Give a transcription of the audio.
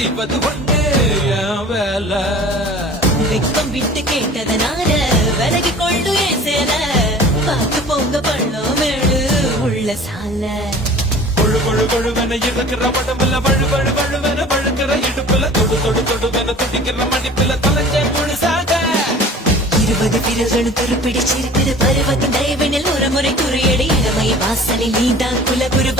செய்வது ஒண்ணே என் வேலை. வெக்கம் விட்டு கேட்டதனால விலகி கொண்டு ஏன் சேல பார்த்து போங்க பள்ளம் மேடு உள்ள சால கொழு கொழு கொழுவென இருக்கிற உடம்புல வழு வழு வழுவென வழுக்கிற இடுப்புல தொடு தொடு தொடுவென துடிக்கிற மடிப்புல தொலைஞ்ச முழுசாக 20 பிறர்களும் துருப்பிடிச்சிருக்கிற பருவத்தின் தயவினில் ஒரு முறை குறியடி இளமை வாசலில் நீதான் குலகுரு